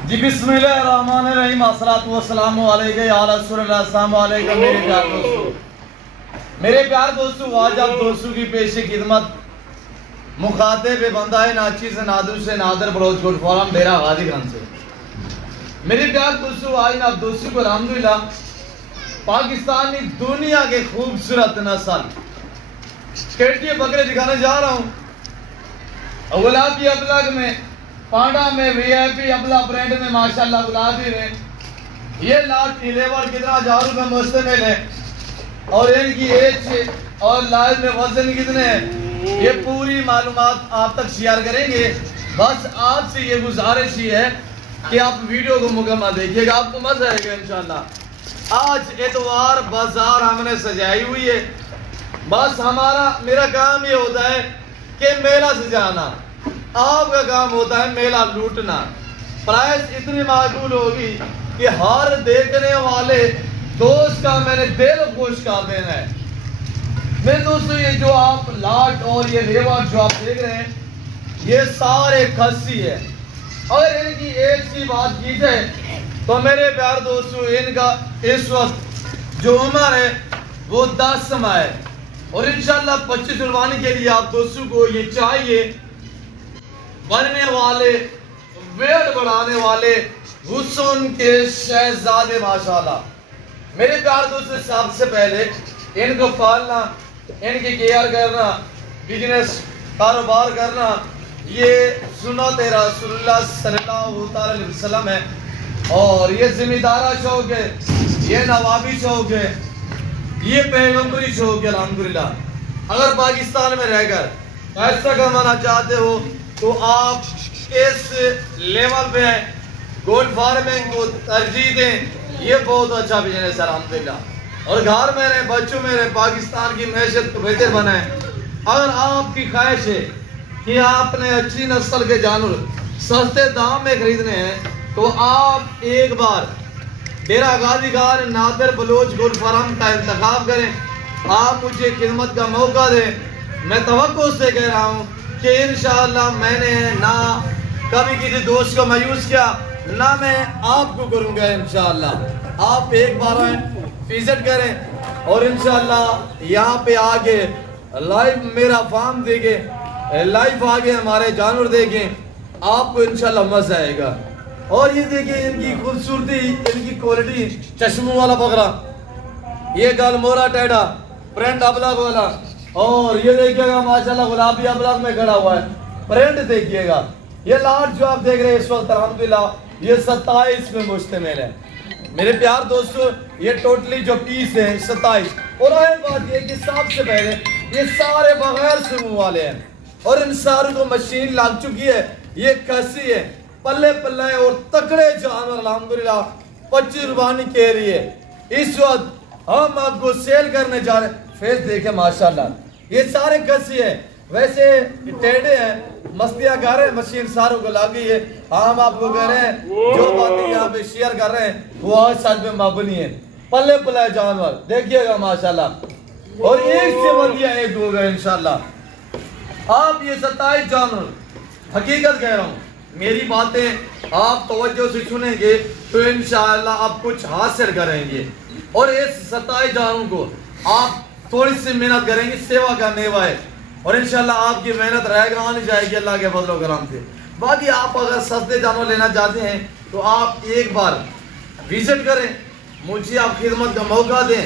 जी बिस्मिल्लाहिर्रहमानिर्रहीम अस्सलातु वस्सलामु अलैका या रसूलल्लाह अस्सलामु अलैकुम मेरे प्यार दोस्तों आज आप दोस्तों की पेश खिदमत मुखातिब बंदा है नाची से नादर से नादर बलोच कोट फॉरम डेरा गाजीगंज से मेरे प्यार दोस्तों आज आप दोस्तों को अल्हम्दुलिल्लाह पाकिस्तानी दुनिया के खूबसूरत नस्ल केटी बकरे दिखाने जा रहा हूँ। गुलाबी अबलग में पांडा में वीआईपी अबला ब्रांड में माशाल्लाह गुलाबी में ये लाट लेवर कितना झाड़ू में मुश्तमिल है और इनकी एज और लाइव में वजन कितने हैं ये पूरी मालूमात आप तक शेयर करेंगे। बस आपसे ये गुजारिश ही है कि आप वीडियो को मुकम्मल देखिएगा, आपको मजा आएगा इंशाल्लाह। आज एतवार बाजार हमने सजाई हुई है। बस मेरा काम ये होता है कि मेला सजाना, आपका काम होता है मेला लूटना। प्राइस इतनी माकूल होगी कि हर देखने वाले दोस्त का मैंने दिल खुश कर देना है। मेरे दोस्तों ये जो आप लाट और ये लेवर जो आप देख रहे हैं ये सारे खस्सी है। अगर इनकी एज की बात की जाए तो मेरे प्यार दोस्तों इनका इस वक्त जो उम्र है वो 10 माह है और इंशाल्लाह 25 कुर्बानी के लिए आप दोस्तों को ये चाहिए बनने वाले वेट बढ़ाने वाले हुस्न के शहजादे माशाल्लाह। मेरे प्यार दोस्तों सबसे पहले इनको पालना, इनकी केयर करना, बिजनेस कारोबार करना ये सुन्नत रसूलुल्लाह सल्लल्लाहु अलैहि वसल्लम है और ये जिम्मेदारा शौक है, ये नवाबी शौक है, ये पैगंबरी शौक है अल्हम्दुलिल्लाह। अगर पाकिस्तान में रहकर पैसा कमाना चाहते हो तो आप इस लेवल पे गोल्ड फार्मिंग को तरजीह दें, ये बहुत अच्छा बिजनेस है अल्हम्दुलिल्लाह। और घर में रहे, बच्चों में रहे, पाकिस्तान की मैशत को बेहतर बनाए। अगर आपकी ख्वाहिश है कि आपने अच्छी नस्ल के जानवर सस्ते दाम में खरीदने हैं तो आप एक बार डेरा गाजीगंज नादर बलोच गोल्ड फार्म का इंतखाब करें। आप मुझे खिदमत का मौका दें। मैं तवक्को से कह रहा हूँ कि इंशाअल्लाह मैंने ना कभी किसी दोस्त को मायूस किया ना मैं आपको करूँगा। इंशाअल्लाह आप एक बार विजिट करें और इंशाअल्लाह यहाँ पे आके लाइव मेरा फार्म देखें, लाइव आगे हमारे जानवर देखें, आपको इंशाल्लाह मजा आएगा। और ये देखिए इनकी खूबसूरती, इनकी क्वालिटी, चश्मों वाला बकरा, ये गल मोरा टेढ़ा प्रिंट अबलग वाला और ये देखिएगा माशाल्लाह गुलाबी अबलग में खड़ा हुआ है, प्रिंट देखिएगा। ये लाट जो आप देख रहे हैं इस वक्त अल्हम्दुलिल्लाह ये 27 में मुश्तमिल है। मेरे प्यार दोस्तों ये टोटली जो पीस है 27। और अहम बात ये कि सबसे पहले ये सारे बगैर सुमू वाले हैं और इन सारों को मशीन लग चुकी है। ये खस्सी है, पल्ले पल्ले और तकड़े जानवर अल्हम्दुलिल्लाह 25 कुर्बानी के लिए इस वक्त हम आपको सेल करने जा रहे हैं। फेस देखे माशाल्लाह ये सारे खस्सी है, वैसे टेढ़े हैं, मस्तियां कर रहे हैं, मशीन सारों को लग गई है। हम आपको कह रहे हैं जो बातें यहाँ पे शेयर कर रहे हैं वो आज सच में मबनी है। पल्ले पल्ले जानवर देखिएगा माशाल्लाह और एक से बढ़िया एक होगा इंशाल्लाह। आप ये 27 जानवर हकीकत कह रहा हूँ, मेरी बातें आप तवज्जो से सुनेंगे तो इंशाअल्लाह आप कुछ हासिल करेंगे। और इस 27 जानवरों को आप थोड़ी सी मेहनत करेंगे, सेवा का मेवा है और इंशाअल्लाह आपकी मेहनत रहेगा आनी जाएगी अल्लाह के फजल व करम से। बाकी आप अगर सस्ते जानवर लेना चाहते हैं तो आप एक बार विजिट करें, मुझे आप खिदमत का मौका दें।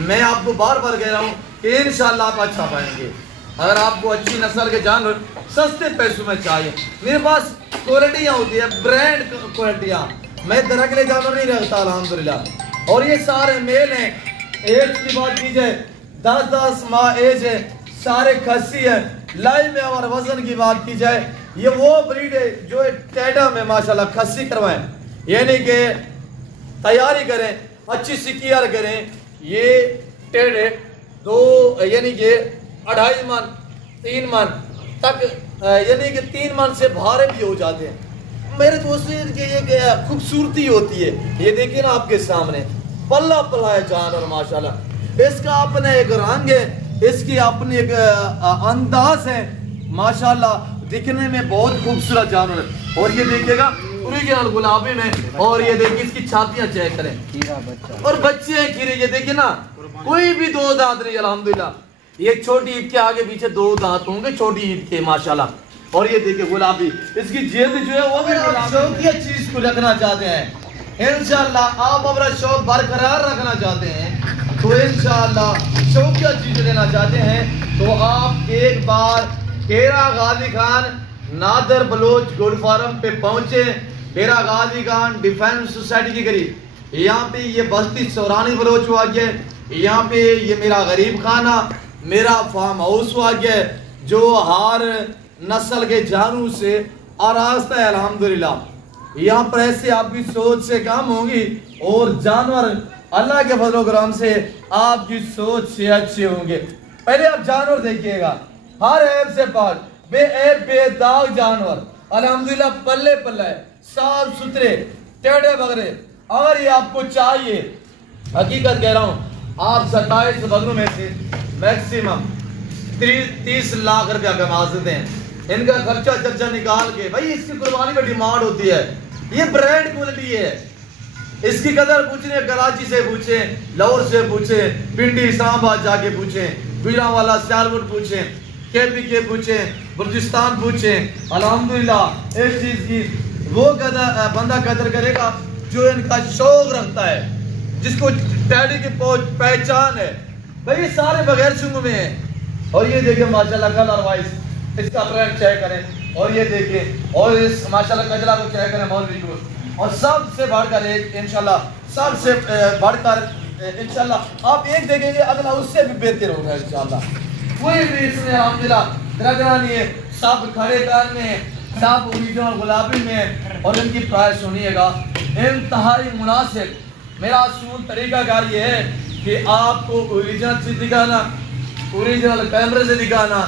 मैं आपको बार बार कह रहा हूँ कि इंशाअल्लाह आप अच्छा पाएंगे। अगर आपको अच्छी नस्ल के जानवर सस्ते पैसों में चाहिए, मेरे पास क्वालिटियाँ होती है, ब्रांड क्वालिटियाँ। मैं तरह के लिए जानवर नहीं रखता अल्हम्दुलिल्लाह। और ये सारे मेल हैं। एज की बात की जाए 10-10 माह एज है, सारे खस्सी है। लाइव में और वजन की बात की जाए ये वो ब्रीड है जो टेढ़ा में माशाल्लाह खस्सी करवाएं, यानी कि तैयारी करें, अच्छी सी केयर करें। ये टेढ़े 2 यानी कि 2.5 मन 3 मन तक यानी कि 3 मन से भारे भी हो जाते हैं। मेरे दोस्तों ये खूबसूरती होती है, ये देखिए ना आपके सामने पल्ला पल्ला है जानवर माशाल्लाह। इसका अपना एक रंग है, इसकी अपनी एक अंदाज है माशाल्लाह, दिखने में बहुत खूबसूरत जानवर है। और ये देखिएगा ओरिजिनल गुलाबी में। और ये देखिए इसकी छातियां चेक करें, और बच्चे हैं खीरे, ये देखिए ना कोई भी दो दांत नहीं अल्हम्दुलिल्लाह। ये छोटी ईद के आगे पीछे दो दांत होंगे छोटी ईद के माशाल्लाह। और ये देखिए गुलाबी, इसकी जिल्द जो है वो भी शौकिया चीज को रखना चाहते हैं इंशाल्लाह, आप अपना शौक बरकरार रखना चाहते हैं तो इंशाल्लाह शौकिया चीज लेना चाहते हैं तो आप एक बार डेरा गाजी खान नादर बलोच गोल्ड फार्म पे पहुंचे। डेरा गाजी खान डिफेंस सोसाइटी के करीब यहाँ पे ये बस्ती सौरानी बलोच हुआ गया, यहाँ पे ये मेरा गरीब खाना मेरा फार्म हाउस हुआ गया जो हर नस्ल के जानू से आरास्ता है अल्हम्दुलिल्लाह। यहाँ पर ऐसे आपकी सोच से काम होगी और जानवर अल्लाह के फजल करम से आपकी सोच से अच्छे होंगे। पहले आप जानवर देखिएगा, हर ऐप से पाक बेऐब बेदाग जानवर अल्हम्दुलिल्लाह, पल्ले पल्ले साफ सुथरे टेढ़े बगरे। अगर ये आपको चाहिए, हकीकत कह रहा हूँ, आप 27 बकरों में से मैक्सिमम 30 लाख रुपया कमा सकते हैं। इनका खर्चा चर्चा निकाल के भाई इसकी कुर्बानी में डिमांड होती है, ये ब्रांड क्वालिटी है। इसकी कदर पूछने कराची से पूछे, लाहौर से पूछे, पिंडी इस्लामाबाद जाके पूछे, गुजरांवाला सियालकोट पूछे, के पूछे, बलूचिस्तान पूछे। अल्हम्दुलिल्लाह एक चीज की वो बंदा कदर करेगा जो इनका शौक रखता है, जिसको टैडी की पहचान है। भाई ये सारे बगैर सुंग में हैं। और ये देखिए माशाल्लाह कलर वाइज इसका ब्रांड चेक करें, और ये देखिए, और इस माशाल्लाह कजला को चेक करें मौलवी को। और सबसे बढ़कर एक इंशाल्लाह, सबसे बढ़कर इंशाल्लाह आप एक देखेंगे अगला उससे भी बेहतर होगा इंशाल्लाह। कोई भी इसमें अल्हम्दुलिल्लाह दरगना नहीं है, सब खड़े कान में, सब ओरिजिनल गुलाबी में। और इनकी प्राइस सुनिएगा इंतहाई मुनासिब। मेरा असूल तरीकाकार ये है कि आपको ओरिजिनल चीज दिखाना, ओरिजिनल कैमरे से दिखाना।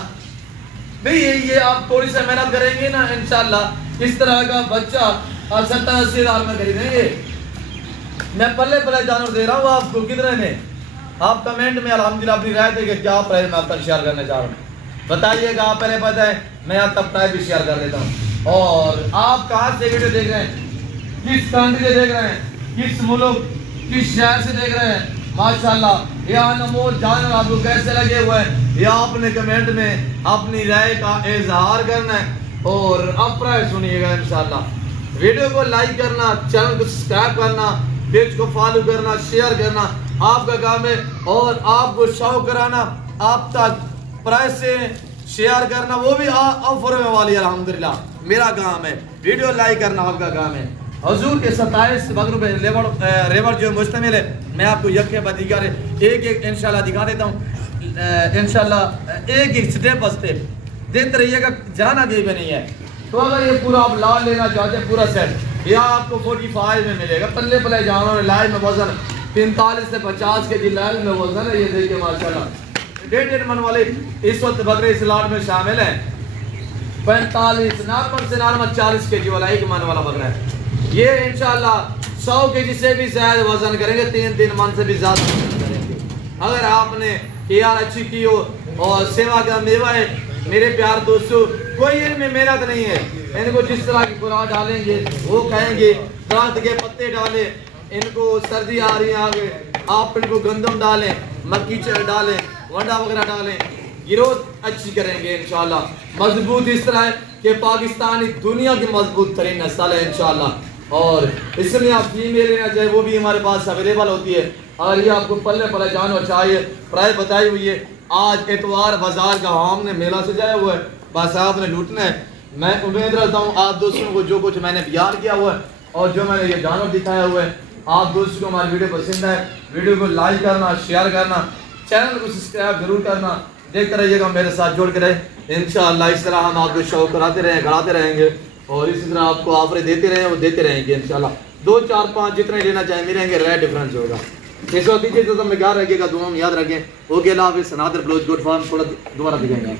भाई ये आप थोड़ी सी मेहनत करेंगे ना इंशाल्लाह इस तरह का बच्चा 70-80 हज़ार में खरीदेंगे। मैं पल्ले पल्ले जानवर दे रहा हूँ आपको, कितने में आप कमेंट में अल्हम्दुलिल्लाह अपनी राय देंगे क्या प्राइस मैं आपका शेयर करने जा रहा हूँ, बताइएगा। आप पहले पता है मैं आपका प्राइस भी शेयर कर देता हूँ। और आप कहाँ से वीडियो देख रहे हैं, किस कंट्री से देख रहे हैं, किस मुल्क किस शहर से देख रहे हैं, माशाल्लाह ये अनमोल जानवर आपको कैसे लगे हुए हैं, या आपने कमेंट में अपनी राय का इजहार करना है। और अब प्राइस सुनिएगा इंशाल्लाह। वीडियो को लाइक करना, चैनल को सब्सक्राइब करना, पेज को फॉलो करना, शेयर करना आपका काम है। और आपको शौक कराना, आप तक प्राइस से शेयर करना, वो भी ऑफर में वाली अल्हम्दुलिल्लाह मेरा काम है। वीडियो लाइक करना आपका काम है। हजूर के 27 बकरों पे रेवर जो मुश्तमिल है, मैं आपको यके बदीगर एक एक इंशाल्लाह दिखा देता हूँ। इंशाल्लाह एक एक स्टेप बाय स्टेप देते रहिएगा, जाना कहीं पे नहीं है। तो अगर ये पूरा आप लाल लेना चाहते हैं पूरा सेट, यह आपको 45 में मिलेगा। पल्ले पल्ले जानवर लाइव में वजन 45 से 50 के जी लाइव में वजन है। ये देखिए माशाल्लाह 1.5 मन वाले इस वक्त बकरे इस लाट में शामिल हैं। 45 नॉर्मल से नॉर्मल 40 के जी वाला 1 मन वाला बकरा है। ये इंशाल्लाह 100 के जी से भी ज्यादा वजन करेंगे, 3 मन से भी ज्यादा वजन करेंगे। अगर आपने तैयार अच्छी की हो और सेवा का मेवा है मेरे प्यार दोस्तों, कोई इनमें मेहनत नहीं है। इनको जिस तरह की खुराक डालेंगे वो खाएंगे, दरख्त के पत्ते डालें, इनको सर्दी आ रही है आगे, आप इनको गंदम डालें, मक्की डालें, वंडा वगैरह डालें, ग्रोथ अच्छी करेंगे इंशाल्लाह। मजबूत इस तरह है कि पाकिस्तानी दुनिया की मजबूत तरीन नस्ल है इंशाल्लाह। और इसलिए आप फीमेल लेना चाहे वो भी हमारे पास अवेलेबल होती है। और ये आपको पल्ले पल्ले जानवर चाहिए, प्राइस बताई हुई है। आज एतवार बाजार का हमने मेला सजाया हुआ है, बस आपने लूटना है। मैं उम्मीद रखता हूँ आप दोस्तों को जो कुछ मैंने बयान किया हुआ है और जो मैंने ये जानवर दिखाया हुआ है, आप दोस्तों को हमारी वीडियो पसंद है। वीडियो को लाइक करना, शेयर करना, चैनल को सब्सक्राइब जरूर करना। देखते रहिएगा, मेरे साथ जुड़ के रहे इंशाअल्लाह। इस तरह हम आपको शौक कराते रहें, गढ़ाते रहेंगे और इसी तरह आपको ऑफर देते रहें और देते रहेंगे इंशाल्लाह। 2, 4, 5 जितने लेना चाहे मिलेंगे, रेट डिफरेंस होगा। इस वक्त तो में क्या रखिएगा, दुआ में याद रखें। ओके अल्लाह हाफिज़। नादर बलोच गोट फार्म थोड़ा दोबारा दिखाएंगे।